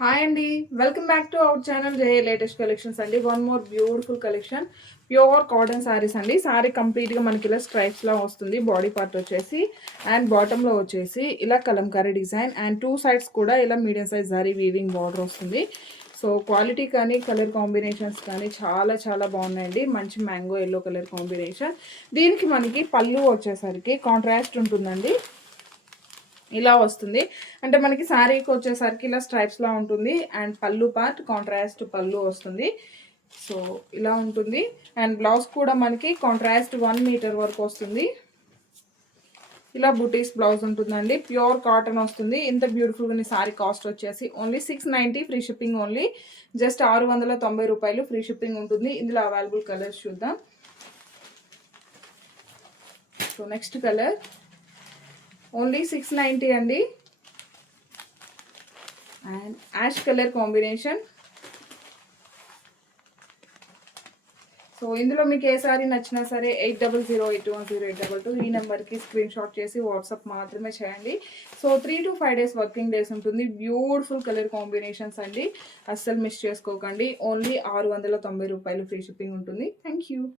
Hi అండి. Welcome back to our channel J latest collections అండి. One more beautiful collection pure cotton sarees అండి. Saree కంప్లీట్‌గా మనకి ఇలా స్ట్రైప్స్‌లా వస్తుంది. బాడీ పార్ట్ వచ్చేసి అండ్ బాటమ్‌లో వచ్చేసి ఇలా కలంకారీ డిజైన్ అండ్ 2 సైడ్స్ కూడా ఇలా medium size zari weaving border వస్తుంది. సో క్వాలిటీ కానీ కలర్ కాంబినేషన్స్ కానీ చాలా చాలా బాగున్నాయండి. మంచి మ్యాంగో యెల్లో కలర్ కాంబినేషన్. దీనికి మనకి పళ్ళు వచ్చేసరికి కాంట్రాస్ట్ ఉంటుందండి. ఇలా వస్తుంది. అంటే మనకి శారీకి వచ్చేసరికి ఇలా స్ట్రైప్స్‌లా ఉంటుంది అండ్ పళ్ళు పార్ట్ కాంట్రాస్ట్ పళ్ళు వస్తుంది. సో ఇలా ఉంటుంది అండ్ బ్లౌజ్ కూడా మనకి కాంట్రాస్ట్ 1 మీటర్ వరకు వస్తుంది. ఇలా బుటీస్ బ్లౌజ్ ఉంటుందండి. ప్యూర్ కాటన్ వస్తుంది. ఇంత బ్యూటిఫుల్‌గా ఉన్న శారీ కాస్ట్ వచ్చేసి only 690 free shipping only. Just ₹690 free shipping ఉంటుంది. ఇందులో అవైలబుల్ కలర్స్ చూద్దాం. సో నెక్స్ట్ కలర్ ఓన్లీ 690 అండి. And ash colour combination. So ఇందులో మీకు ఏ సారీ నచ్చినా సరే 8008108222 ఈ నెంబర్కి స్క్రీన్ షాట్ చేసి వాట్సాప్ మాత్రమే చేయండి. So 3 to 5 days working days ఉంటుంది. బ్యూటిఫుల్ కలర్ కాంబినేషన్స్ అండి. అస్సలు మిస్ చేసుకోకండి. ఓన్లీ ₹690 ఫ్రీ షిప్పింగ్ ఉంటుంది. Thank you.